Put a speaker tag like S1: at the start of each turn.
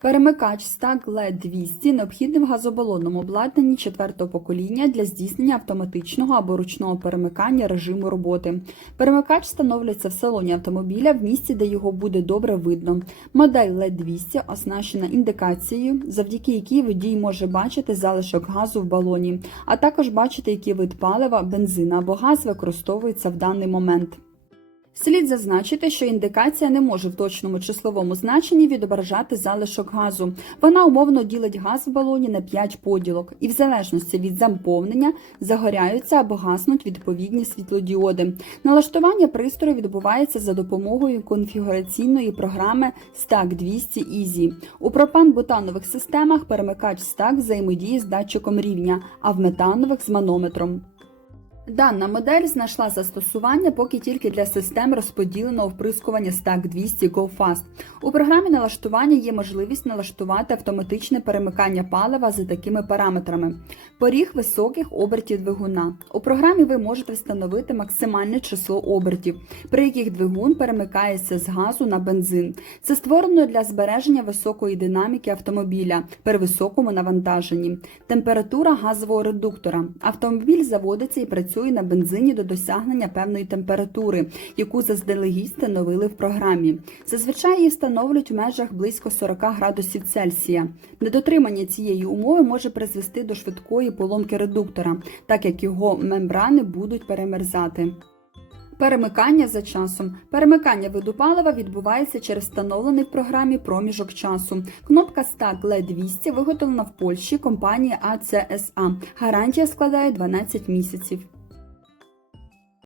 S1: Перемикач Stag LED 200 необхідний в газобалонному обладнанні четвертого покоління для здійснення автоматичного або ручного перемикання режиму роботи. Перемикач встановлюється в салоні автомобіля в місці, де його буде добре видно. Модель LED 200 оснащена індикацією, завдяки якій водій може бачити залишок газу в балоні, а також бачити, який вид палива, бензина або газ використовується в даний момент. Слід зазначити, що індикація не може в точному числовому значенні відображати залишок газу. Вона умовно ділить газ в балоні на 5 поділок, і в залежності від заповнення загоряються або гаснуть відповідні світлодіоди. Налаштування пристрою відбувається за допомогою конфігураційної програми Stack 200 Easy. У пропан-бутанових системах перемикач Stack взаємодіє з датчиком рівня, а в метанових з манометром. Дана модель знайшла застосування поки тільки для систем розподіленого вприскування Stack 200 Go Fast. У програмі налаштування є можливість налаштувати автоматичне перемикання палива за такими параметрами: поріг високих обертів двигуна. У програмі ви можете встановити максимальне число обертів, при яких двигун перемикається з газу на бензин. Це створено для збереження високої динаміки автомобіля при високому навантаженні. Температура газового редуктора. Автомобіль заводиться і працює на бензині до досягнення певної температури, яку заздалегідь встановили в програмі. Зазвичай її встановлюють в межах близько 40 градусів Цельсія. Недотримання цієї умови може призвести до швидкої поломки редуктора, так як його мембрани будуть перемерзати. Перемикання за часом. Перемикання виду палива відбувається через встановлений в програмі проміжок часу. Кнопка Stack LED 200 виготовлена в Польщі компанії ACSA. Гарантія складає 12 місяців.